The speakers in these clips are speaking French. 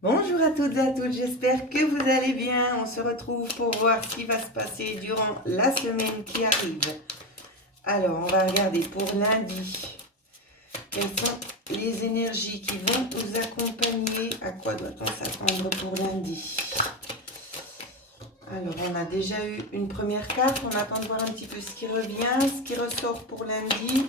Bonjour à toutes et à tous, j'espère que vous allez bien. On se retrouve pour voir ce qui va se passer durant la semaine qui arrive. Alors, on va regarder pour lundi. Quelles sont les énergies qui vont nous accompagner? À quoi doit-on s'attendre pour lundi? Alors, on a déjà eu une première carte. On attend de voir un petit peu ce qui revient, ce qui ressort pour lundi.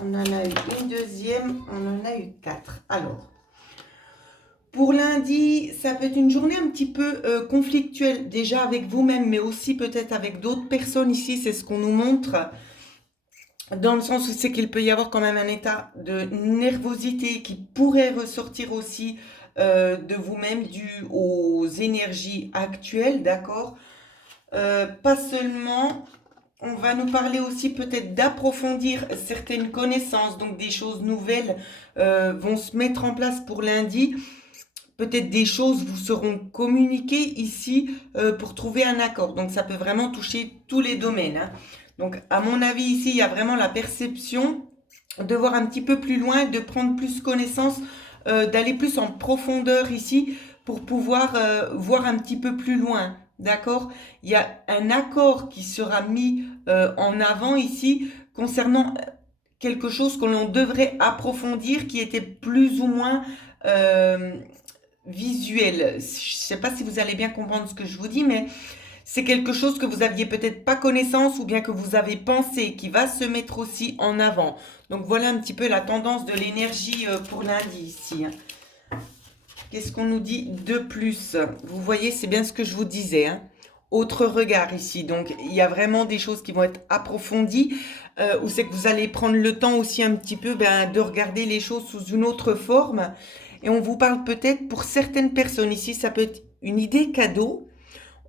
On en a eu une deuxième, on en a eu 4. Alors, pour lundi, ça peut être une journée un petit peu conflictuelle, déjà avec vous-même, mais aussi peut-être avec d'autres personnes ici. C'est ce qu'on nous montre, dans le sens où c'est qu'il peut y avoir quand même un état de nervosité qui pourrait ressortir aussi de vous-même dû aux énergies actuelles, d'accord. Pas seulement, on va nous parler aussi peut-être d'approfondir certaines connaissances, donc des choses nouvelles vont se mettre en place pour lundi. Peut-être des choses vous seront communiquées ici pour trouver un accord. Donc ça peut vraiment toucher tous les domaines, hein. Donc à mon avis ici, il y a vraiment la perception de voir un petit peu plus loin, de prendre plus connaissance, d'aller plus en profondeur ici pour pouvoir voir un petit peu plus loin. D'accord? Il y a un accord qui sera mis en avant ici concernant quelque chose que l'on devrait approfondir, qui était plus ou moins euh, visuel. Je ne sais pas si vous allez bien comprendre ce que je vous dis, mais c'est quelque chose que vous aviez peut-être pas connaissance ou bien que vous avez pensé qui va se mettre aussi en avant. Donc voilà un petit peu la tendance de l'énergie pour lundi ici, hein. Qu'est-ce qu'on nous dit de plus? Vous voyez, c'est bien ce que je vous disais, hein. Autre regard ici. Donc il y a vraiment des choses qui vont être approfondies, où c'est que vous allez prendre le temps aussi un petit peu de regarder les choses sous une autre forme. Et on vous parle peut-être pour certaines personnes ici, ça peut être une idée cadeau.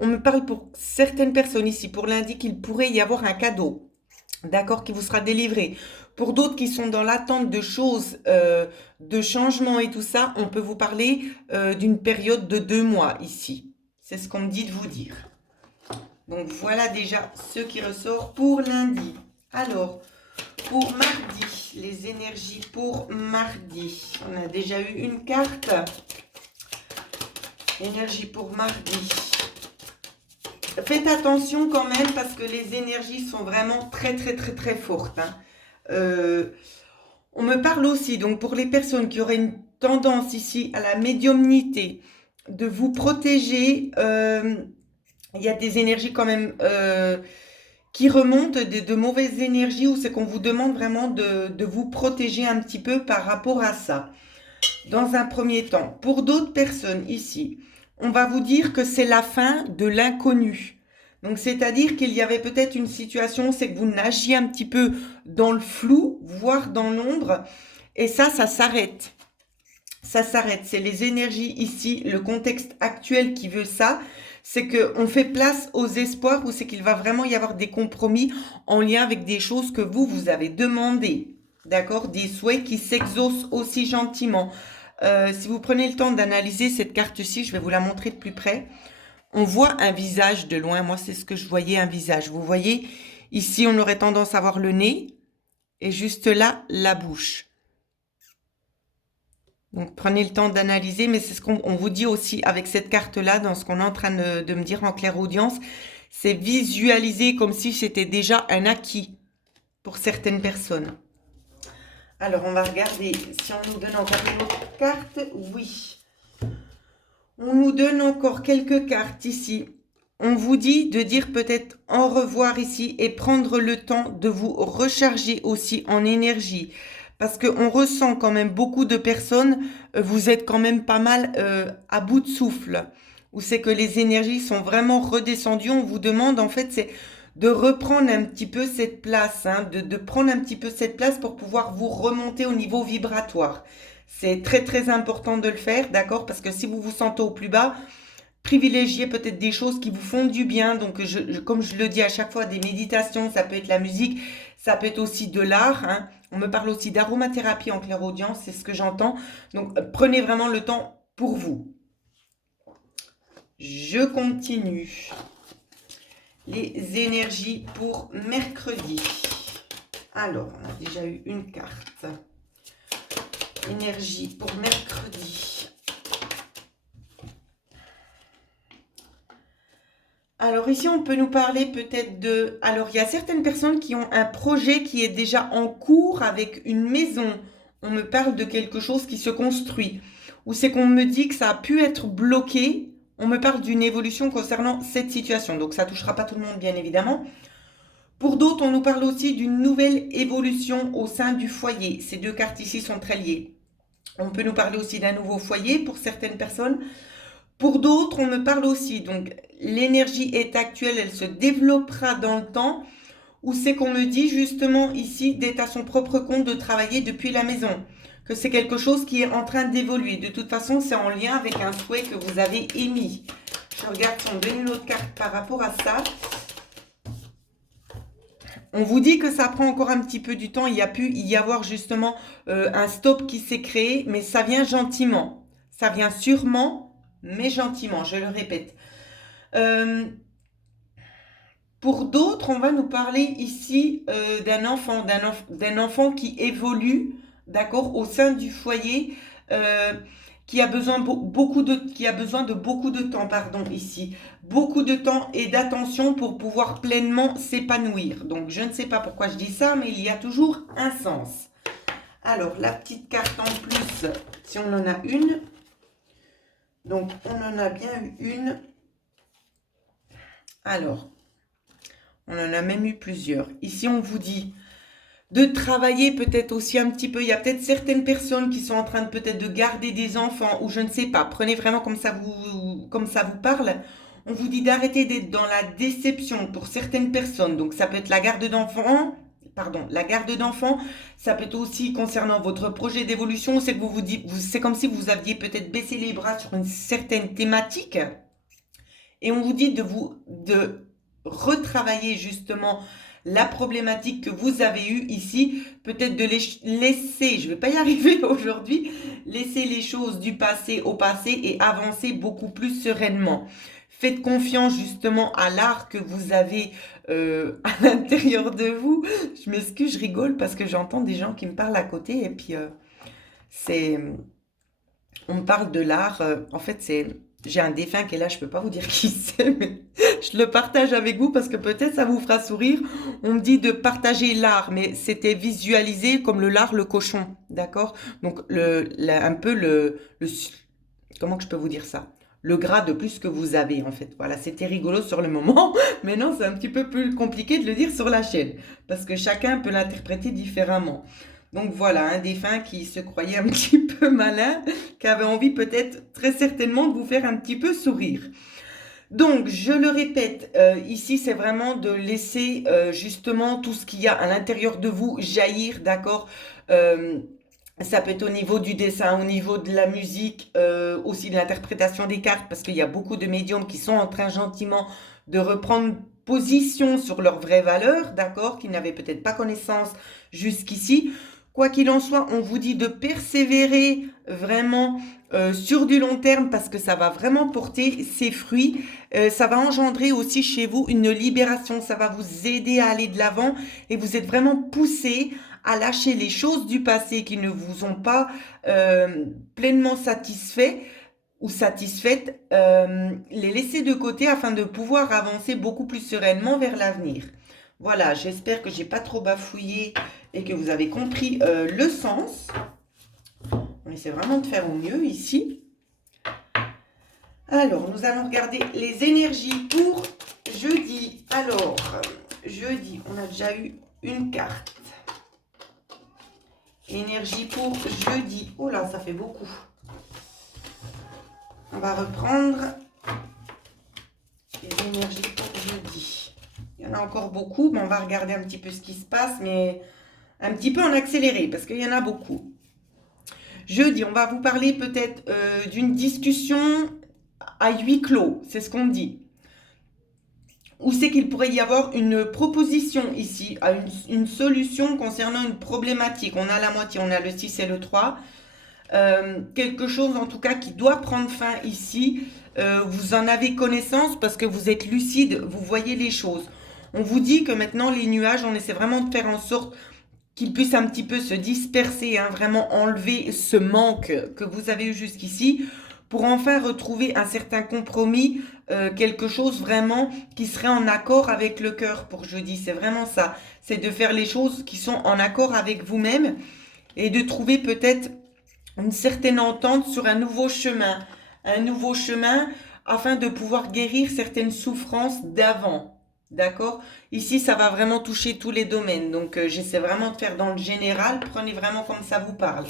On me parle pour certaines personnes ici, pour lundi, qu'il pourrait y avoir un cadeau, d'accord, qui vous sera délivré. Pour d'autres qui sont dans l'attente de choses, de changements et tout ça, on peut vous parler d'une période de 2 mois ici. C'est ce qu'on me dit de vous dire. Donc voilà déjà ce qui ressort pour lundi. Alors, pour mardi, les énergies pour mardi. On a déjà eu une carte. Énergie pour mardi. Faites attention quand même parce que les énergies sont vraiment très très très très fortes, hein. On me parle aussi, donc pour les personnes qui auraient une tendance ici à la médiumnité, de vous protéger. Il y a des énergies quand même qui remontent, de mauvaises énergies, où c'est qu'on vous demande vraiment de vous protéger un petit peu par rapport à ça. Dans un premier temps, pour d'autres personnes ici, on va vous dire que c'est la fin de l'inconnu. Donc, c'est-à-dire qu'il y avait peut-être une situation, c'est que vous nagiez un petit peu dans le flou, voire dans l'ombre, et ça s'arrête. Ça s'arrête. C'est les énergies ici, le contexte actuel qui veut ça. C'est qu'on fait place aux espoirs, ou c'est qu'il va vraiment y avoir des compromis en lien avec des choses que vous avez demandées. D'accord? Des souhaits qui s'exaucent aussi gentiment. Si vous prenez le temps d'analyser cette carte-ci, je vais vous la montrer de plus près. On voit un visage de loin. Moi, c'est ce que je voyais, un visage. Vous voyez, ici, on aurait tendance à voir le nez et juste là, la bouche. Donc, prenez le temps d'analyser, mais c'est ce qu'on vous dit aussi avec cette carte-là, dans ce qu'on est en train de me dire en clairaudience, c'est visualiser comme si c'était déjà un acquis pour certaines personnes. Alors, on va regarder si on nous donne encore une autre carte. Oui. On nous donne encore quelques cartes ici. On vous dit de dire peut-être au revoir ici et prendre le temps de vous recharger aussi en énergie. Parce qu'on ressent quand même beaucoup de personnes, vous êtes quand même pas mal à bout de souffle. Où c'est que les énergies sont vraiment redescendues. On vous demande en fait, c'est de reprendre un petit peu cette place, hein, de prendre un petit peu cette place pour pouvoir vous remonter au niveau vibratoire. C'est très très important de le faire, d'accord? Parce que si vous vous sentez au plus bas, privilégiez peut-être des choses qui vous font du bien. Donc, comme je le dis à chaque fois, des méditations, ça peut être la musique, ça peut être aussi de l'art, hein. On me parle aussi d'aromathérapie en clairaudience, c'est ce que j'entends. Donc, prenez vraiment le temps pour vous. Je continue. Les énergies pour mercredi. Alors, on a déjà eu une carte. Énergie pour mercredi. Alors ici, on peut nous parler peut-être de... Alors, il y a certaines personnes qui ont un projet qui est déjà en cours avec une maison. On me parle de quelque chose qui se construit. Ou c'est qu'on me dit que ça a pu être bloqué. On me parle d'une évolution concernant cette situation. Donc, ça ne touchera pas tout le monde, bien évidemment. Pour d'autres, on nous parle aussi d'une nouvelle évolution au sein du foyer. Ces deux cartes ici sont très liées. On peut nous parler aussi d'un nouveau foyer pour certaines personnes. Pour d'autres, on me parle aussi, donc l'énergie est actuelle, elle se développera dans le temps, ou c'est qu'on me dit justement ici d'être à son propre compte, de travailler depuis la maison, que c'est quelque chose qui est en train d'évoluer. De toute façon, c'est en lien avec un souhait que vous avez émis. Je regarde si on donne une autre carte par rapport à ça. On vous dit que ça prend encore un petit peu du temps, il y a pu y avoir justement un stop qui s'est créé, mais ça vient gentiment. Ça vient sûrement, mais gentiment, je le répète. Pour d'autres, on va nous parler ici d'un enfant qui évolue, d'accord, au sein du foyer, qui a besoin de beaucoup de temps, pardon, ici. Beaucoup de temps et d'attention pour pouvoir pleinement s'épanouir. Donc, je ne sais pas pourquoi je dis ça, mais il y a toujours un sens. Alors, la petite carte en plus, si on en a une. Donc, on en a bien eu une. Alors, on en a même eu plusieurs. Ici, on vous dit de travailler peut-être aussi un petit peu. Il y a peut-être certaines personnes qui sont en train de peut-être de garder des enfants ou je ne sais pas. Prenez vraiment comme ça vous parle. On vous dit d'arrêter d'être dans la déception pour certaines personnes. Donc, ça peut être la garde d'enfants. Pardon, la garde d'enfants, ça peut être aussi concernant votre projet d'évolution, c'est que vous vous dites, c'est comme si vous aviez peut-être baissé les bras sur une certaine thématique et on vous dit de retravailler justement la problématique que vous avez eue ici, peut-être de laisser, je ne vais pas y arriver aujourd'hui, laisser les choses du passé au passé et avancer beaucoup plus sereinement. Faites confiance justement à l'art que vous avez à l'intérieur de vous. Je m'excuse, je rigole parce que j'entends des gens qui me parlent à côté et puis on me parle de l'art. En fait, j'ai un défunt qui est là, je ne peux pas vous dire qui c'est, mais je le partage avec vous parce que peut-être ça vous fera sourire. On me dit de partager l'art, mais c'était visualisé comme le lard, le cochon, d'accord? Donc, un peu comment que je peux vous dire ça? Le gras de plus que vous avez, en fait. Voilà, c'était rigolo sur le moment, mais non, c'est un petit peu plus compliqué de le dire sur la chaîne, parce que chacun peut l'interpréter différemment. Donc voilà, un défunt qui se croyait un petit peu malin, qui avait envie peut-être très certainement de vous faire un petit peu sourire. Donc, je le répète, ici, c'est vraiment de laisser justement tout ce qu'il y a à l'intérieur de vous jaillir, d'accord? Ça peut être au niveau du dessin, au niveau de la musique, aussi de l'interprétation des cartes, parce qu'il y a beaucoup de médiums qui sont en train gentiment de reprendre position sur leurs vraies valeurs, d'accord, qui n'avaient peut-être pas connaissance jusqu'ici. Quoi qu'il en soit, on vous dit de persévérer vraiment sur du long terme parce que ça va vraiment porter ses fruits. Ça va engendrer aussi chez vous une libération, ça va vous aider à aller de l'avant et vous êtes vraiment poussé à lâcher les choses du passé qui ne vous ont pas pleinement satisfait ou satisfaites, les laisser de côté afin de pouvoir avancer beaucoup plus sereinement vers l'avenir. Voilà, j'espère que j'ai pas trop bafouillé et que vous avez compris le sens. On essaie vraiment de faire au mieux ici. Alors, nous allons regarder les énergies pour jeudi. Alors, jeudi, on a déjà eu une carte. Énergie pour jeudi. Oh là, ça fait beaucoup. On va reprendre les énergies pour jeudi. Il y en a encore beaucoup, mais on va regarder un petit peu ce qui se passe, mais un petit peu en accéléré, parce qu'il y en a beaucoup. Jeudi, on va vous parler peut-être d'une discussion à huis clos, c'est ce qu'on dit. Ou c'est qu'il pourrait y avoir une proposition ici, à une solution concernant une problématique. On a la moitié, on a le 6 et le 3. Quelque chose en tout cas qui doit prendre fin ici. Vous en avez connaissance parce que vous êtes lucide, vous voyez les choses. On vous dit que maintenant les nuages, on essaie vraiment de faire en sorte qu'ils puissent un petit peu se disperser, hein, vraiment enlever ce manque que vous avez eu jusqu'ici pour enfin retrouver un certain compromis, quelque chose vraiment qui serait en accord avec le cœur pour jeudi. C'est vraiment ça. C'est de faire les choses qui sont en accord avec vous-même et de trouver peut-être une certaine entente sur un nouveau chemin. Un nouveau chemin afin de pouvoir guérir certaines souffrances d'avant. D'accord? Ici, ça va vraiment toucher tous les domaines. Donc, j'essaie vraiment de faire dans le général. Prenez vraiment comme ça vous parle.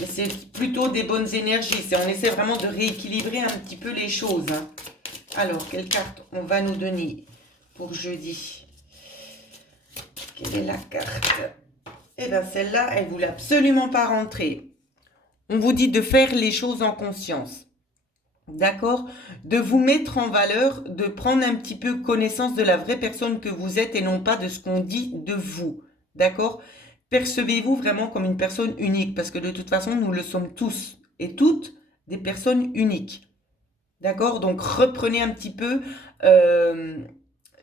Mais c'est plutôt des bonnes énergies. On essaie vraiment de rééquilibrer un petit peu les choses. Hein. Alors, quelle carte on va nous donner pour jeudi? Quelle est la carte? Eh bien, celle-là, elle ne voulait absolument pas rentrer. On vous dit de faire les choses en conscience. D'accord? De vous mettre en valeur, de prendre un petit peu connaissance de la vraie personne que vous êtes et non pas de ce qu'on dit de vous. D'accord? Percevez-vous vraiment comme une personne unique parce que de toute façon, nous le sommes tous et toutes des personnes uniques. D'accord? Donc, reprenez un petit peu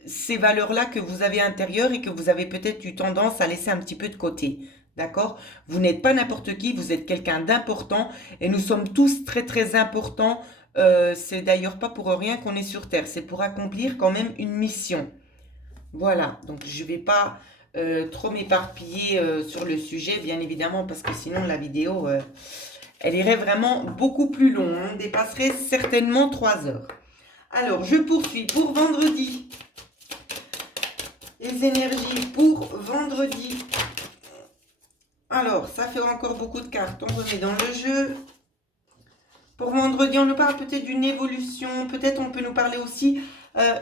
ces valeurs-là que vous avez à l'intérieur et que vous avez peut-être eu tendance à laisser un petit peu de côté. D'accord? Vous n'êtes pas n'importe qui, vous êtes quelqu'un d'important et nous sommes tous très très importants. C'est d'ailleurs pas pour rien qu'on est sur Terre, c'est pour accomplir quand même une mission. Voilà, donc je ne vais pas trop m'éparpiller sur le sujet, bien évidemment, parce que sinon la vidéo, elle irait vraiment beaucoup plus long. On dépasserait certainement 3 heures. Alors, je poursuis pour vendredi. Les énergies pour vendredi. Alors, ça fait encore beaucoup de cartes. On remet dans le jeu. Pour vendredi, on nous parle peut-être d'une évolution. Peut-être on peut nous parler aussi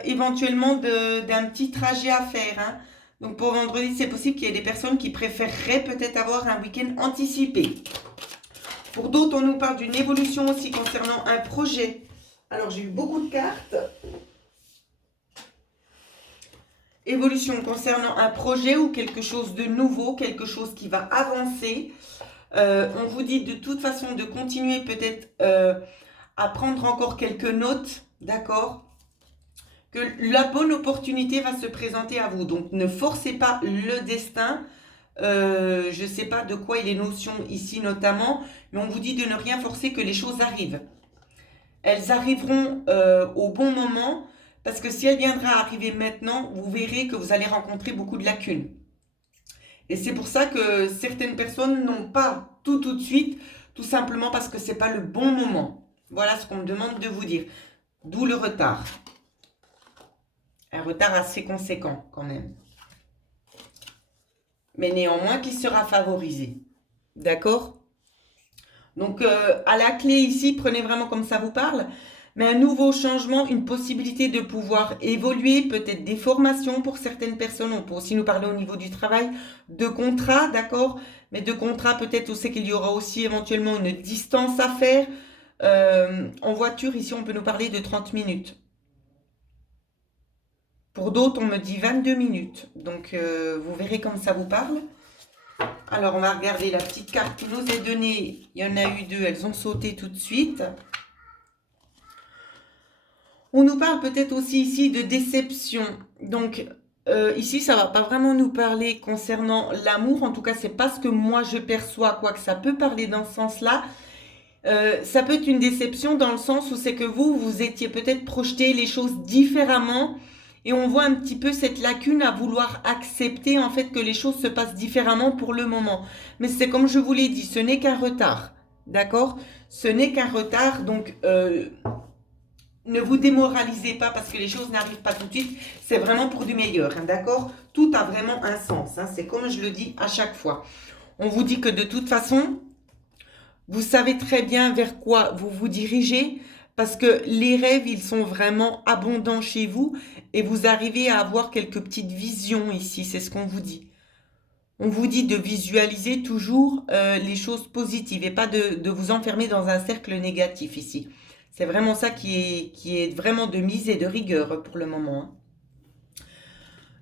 éventuellement d'un petit trajet à faire. Hein. Donc pour vendredi, c'est possible qu'il y ait des personnes qui préféreraient peut-être avoir un week-end anticipé. Pour d'autres, on nous parle d'une évolution aussi concernant un projet. Alors j'ai eu beaucoup de cartes. Évolution concernant un projet ou quelque chose de nouveau, quelque chose qui va avancer. On vous dit de toute façon de continuer peut-être à prendre encore quelques notes, d'accord? Que la bonne opportunité va se présenter à vous. Donc ne forcez pas le destin. Je ne sais pas de quoi il est notion ici notamment, mais on vous dit de ne rien forcer, que les choses arrivent. Elles arriveront au bon moment, parce que si elles viendraient à arriver maintenant, vous verrez que vous allez rencontrer beaucoup de lacunes. Et c'est pour ça que certaines personnes n'ont pas tout de suite, tout simplement parce que ce n'est pas le bon moment. Voilà ce qu'on me demande de vous dire. D'où le retard. Un retard assez conséquent quand même. Mais néanmoins qui sera favorisé. D'accord? Donc à la clé ici, prenez vraiment comme ça vous parle. Mais un nouveau changement, une possibilité de pouvoir évoluer, peut-être des formations pour certaines personnes. On peut aussi nous parler au niveau du travail, de contrats, d'accord? Mais de contrats, peut-être on sait qu'il y aura aussi éventuellement une distance à faire. En voiture, ici, on peut nous parler de 30 minutes. Pour d'autres, on me dit 22 minutes. Donc, vous verrez comme ça vous parle. Alors, on va regarder la petite carte qui nous est donnée. Il y en a eu 2, elles ont sauté tout de suite. On nous parle peut-être aussi ici de déception. Donc, ici, ça ne va pas vraiment nous parler concernant l'amour. En tout cas, ce n'est pas ce que moi je perçois, quoique ça peut parler dans ce sens-là. Ça peut être une déception dans le sens où c'est que vous étiez peut-être projeté les choses différemment. Et on voit un petit peu cette lacune à vouloir accepter en fait que les choses se passent différemment pour le moment. Mais c'est comme je vous l'ai dit, ce n'est qu'un retard. D'accord? Ce n'est qu'un retard, donc... ne vous démoralisez pas parce que les choses n'arrivent pas tout de suite. C'est vraiment pour du meilleur, hein, d'accord? Tout a vraiment un sens. Hein, c'est comme je le dis à chaque fois. On vous dit que de toute façon, vous savez très bien vers quoi vous vous dirigez parce que les rêves, ils sont vraiment abondants chez vous et vous arrivez à avoir quelques petites visions ici. C'est ce qu'on vous dit. On vous dit de visualiser toujours les choses positives et pas de vous enfermer dans un cercle négatif ici. C'est vraiment ça qui est vraiment de mise et de rigueur pour le moment.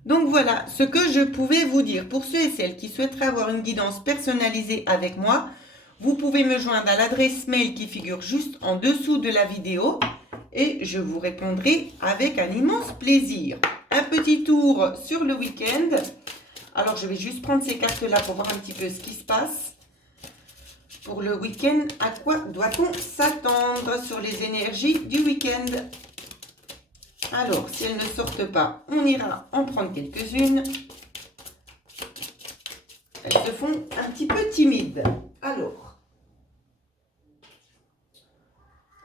Donc voilà ce que je pouvais vous dire. Pour ceux et celles qui souhaiteraient avoir une guidance personnalisée avec moi, vous pouvez me joindre à l'adresse mail qui figure juste en dessous de la vidéo et je vous répondrai avec un immense plaisir. Un petit tour sur le week-end. Alors je vais juste prendre ces cartes-là pour voir un petit peu ce qui se passe. pour le week-end, à quoi doit-on s'attendre sur les énergies du week-end? Alors, si elles ne sortent pas, on ira en prendre quelques-unes. Elles se font un petit peu timides. Alors,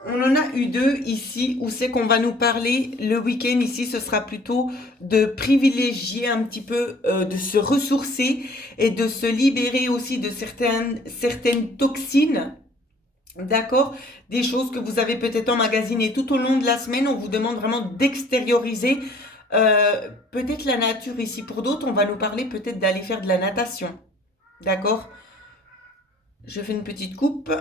on en a eu deux ici où c'est qu'on va nous parler. Le week-end ici, ce sera plutôt de privilégier un petit peu, de se ressourcer et de se libérer aussi de certaines toxines. D'accord? Des choses que vous avez peut-être emmagasinées tout au long de la semaine. On vous demande vraiment d'extérioriser peut-être la nature ici. Pour d'autres, on va nous parler peut-être d'aller faire de la natation. D'accord? Je fais une petite coupe.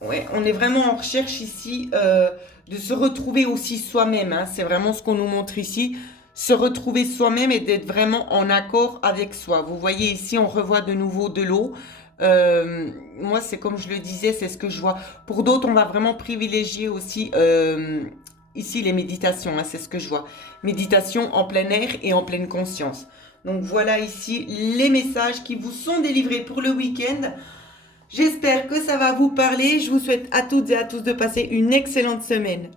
Ouais, on est vraiment en recherche ici de se retrouver aussi soi-même. Hein. C'est vraiment ce qu'on nous montre ici. Se retrouver soi-même et d'être vraiment en accord avec soi. Vous voyez ici, on revoit de nouveau de l'eau. Moi, c'est comme je le disais, c'est ce que je vois. Pour d'autres, on va vraiment privilégier aussi ici les méditations. Hein, c'est ce que je vois. Méditation en plein air et en pleine conscience. Donc voilà ici les messages qui vous sont délivrés pour le week-end. J'espère que ça va vous parler. Je vous souhaite à toutes et à tous de passer une excellente semaine.